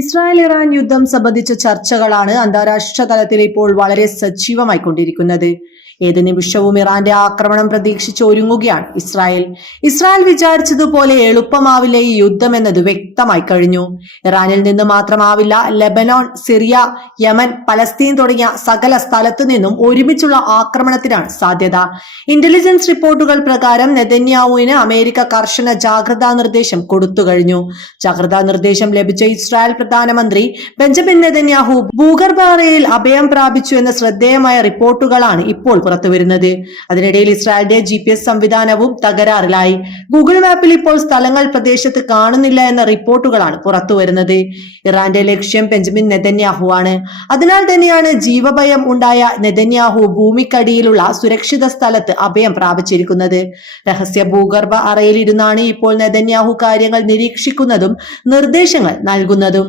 Israel Iran യുദ്ധം സംബന്ധിച്ച ചർച്ചകളാണ് അന്താരാഷ്ട്ര തലത്തിൽ ഇപ്പോൾ വളരെ സജീവമായിക്കൊണ്ടിരിക്കുന്നത്. ഏത് നിമിഷവും ഇറാന്റെ ആക്രമണം പ്രതീക്ഷിച്ച് ഒരുങ്ങുകയാണ് ഇസ്രായേൽ. ഇസ്രായേൽ വിചാരിച്ചതുപോലെ എളുപ്പമാവില്ല ഈ യുദ്ധം എന്നത് വ്യക്തമായി കഴിഞ്ഞു. ഇറാനിൽ നിന്ന് മാത്രമാവില്ല ലെബനോൺ സിറിയ യമൻ പലസ്തീൻ തുടങ്ങിയ സകല സ്ഥലത്തു നിന്നും ഒരുമിച്ചുള്ള ആക്രമണത്തിനാണ് സാധ്യത. ഇന്റലിജൻസ് റിപ്പോർട്ടുകൾ പ്രകാരം നെതന്യാവുവിന് അമേരിക്ക കർശന ജാഗ്രതാ നിർദ്ദേശം കൊടുത്തു കഴിഞ്ഞു. ജാഗ്രതാ നിർദ്ദേശം ലഭിച്ച ഇസ്രായേൽ പ്രധാനമന്ത്രി ബെഞ്ചമിൻ നെതന്യാഹു ഭൂഗർഭാറയിൽ അഭയം പ്രാപിച്ചു എന്ന ശ്രദ്ധേയമായ റിപ്പോർട്ടുകളാണ് ഇപ്പോൾ പുറത്തുവരുന്നത്. അതിനിടയിൽ ഇസ്രായേലിന്റെ ജി പി എസ് സംവിധാനവും തകരാറിലായി. ഗൂഗിൾ മാപ്പിൽ ഇപ്പോൾ സ്ഥലങ്ങൾ പ്രദേശത്ത് കാണുന്നില്ല എന്ന റിപ്പോർട്ടുകളാണ് പുറത്തുവരുന്നത്. ഇറാന്റെ ലക്ഷ്യം ബെഞ്ചമിൻ നെതന്യാഹു ആണ് അതിനാൽ തന്നെയാണ് ജീവഭയം ഉണ്ടായ നെതന്യാഹു ഭൂമിക്കടിയിലുള്ള സുരക്ഷിത സ്ഥലത്ത് അഭയം പ്രാപിച്ചിരിക്കുന്നത്. രഹസ്യ ഭൂഗർഭ അറയിലിരുന്നാണ് ഇപ്പോൾ നെതന്യാഹു കാര്യങ്ങൾ നിരീക്ഷിക്കുന്നതും നിർദ്ദേശങ്ങൾ നൽകുന്നതും.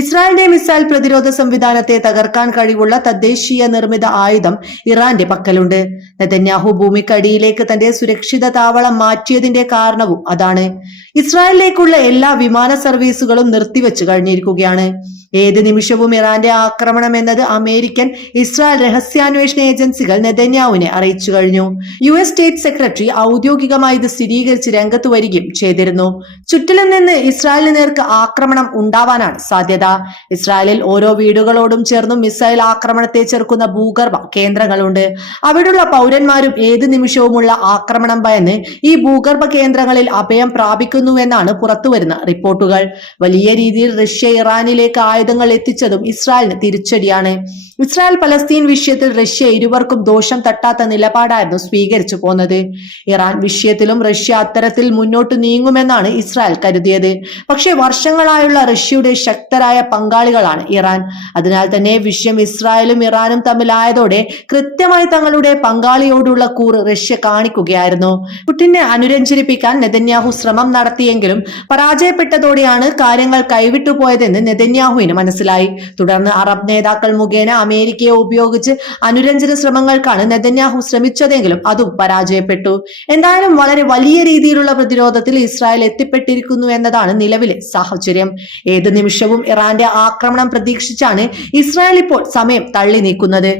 ഇസ്രായേലിന്റെ മിസൈൽ പ്രതിരോധ സംവിധാനത്തെ തകർക്കാൻ കഴിവുള്ള തദ്ദേശീയ നിർമ്മിത ആയുധം ഇറാന്റെ പക്കലുണ്ട്. നെതന്യാഹു ഭൂമിക്കടിയിലേക്ക് തന്റെ സുരക്ഷിത താവളം മാറ്റിയതിന്റെ കാരണവും അതാണ്. ഇസ്രായേലിലേക്കുള്ള എല്ലാ വിമാന സർവീസുകളും നിർത്തിവെച്ചു കഴിഞ്ഞിരിക്കുകയാണ്. ഏത് നിമിഷവും ഇറാന്റെ ആക്രമണം എന്നത് അമേരിക്കൻ ഇസ്രായേൽ രഹസ്യാന്വേഷണ ഏജൻസികൾ നെതന്യാവിനെ അറിയിച്ചു കഴിഞ്ഞു. യു എസ് സ്റ്റേറ്റ് സെക്രട്ടറി ഔദ്യോഗികമായി ഇത് സ്ഥിരീകരിച്ച് രംഗത്ത് വരികയും ചെയ്തിരുന്നു. ചുറ്റിലും നിന്ന് ഇസ്രായേലിന് നേർക്ക് ആക്രമണം ഉണ്ടാവാനാണ് സാധ്യത. ഇസ്രായേലിൽ ഓരോ വീടുകളോടും ചേർന്നും മിസൈൽ ആക്രമണത്തെ ചെറുക്കുന്ന ഭൂഗർഭ കേന്ദ്രങ്ങളുണ്ട്. അവിടെയുള്ള പൗരന്മാരും ഏത് നിമിഷവുമുള്ള ആക്രമണം ഭയന്ന് ഈ ഭൂഗർഭ കേന്ദ്രങ്ങളിൽ അഭയം പ്രാപിക്കുന്നുവെന്നാണ് പുറത്തുവരുന്ന റിപ്പോർട്ടുകൾ. വലിയ രീതിയിൽ റഷ്യ ഇറാനിലേക്ക് ആയുധങ്ങൾ എത്തിച്ചതും ഇസ്രായേലിന് തിരിച്ചടിയാണ്. ഇസ്രായേൽ പലസ്തീൻ വിഷയത്തിൽ റഷ്യ ഇരുവർക്കും ദോഷം തട്ടാത്ത നിലപാടായിരുന്നു സ്വീകരിച്ചു പോന്നത്. ഇറാൻ വിഷയത്തിലും റഷ്യ അത്തരത്തിൽ മുന്നോട്ട് നീങ്ങുമെന്നാണ് ഇസ്രായേൽ കരുതിയത്. പക്ഷേ വർഷങ്ങളായുള്ള റഷ്യയുടെ ശക്തരായ പങ്കാളികളാണ് ഇറാൻ. അതിനാൽ തന്നെ വിഷയം ഇസ്രായേലും ഇറാനും തമ്മിലായതോടെ കൃത്യമായി തങ്ങളുടെ പങ്കാളിയോടുള്ള കൂറ് റഷ്യ കാണിക്കുകയായിരുന്നു. പുട്ടിനെ അനുരഞ്ജരിപ്പിക്കാൻ നെതന്യാഹു ശ്രമം നടത്തിയെങ്കിലും പരാജയപ്പെട്ടതോടെയാണ് കാര്യങ്ങൾ കൈവിട്ടുപോയതെന്ന് നെതന്യാഹുവിന് മനസ്സിലായി. തുടർന്ന് അറബ് നേതാക്കൾ മുഖേന അമേരിക്കയെ ഉപയോഗിച്ച് അനുരഞ്ജന ശ്രമങ്ങൾക്കാണ് നെതന്യാഹു ശ്രമിച്ചതെങ്കിലും അതും പരാജയപ്പെട്ടു. എന്തായാലും വളരെ വലിയ രീതിയിലുള്ള പ്രതിരോധത്തിൽ ഇസ്രായേൽ എത്തിപ്പെട്ടിരിക്കുന്നു എന്നതാണ് നിലവിലെ സാഹചര്യം. ഏത് നിമിഷവും ഇറാന്റെ ആക്രമണം പ്രതീക്ഷിച്ചാണ് ഇസ്രായേൽ ഇപ്പോൾ സമയം തള്ളി നീക്കുന്നത്.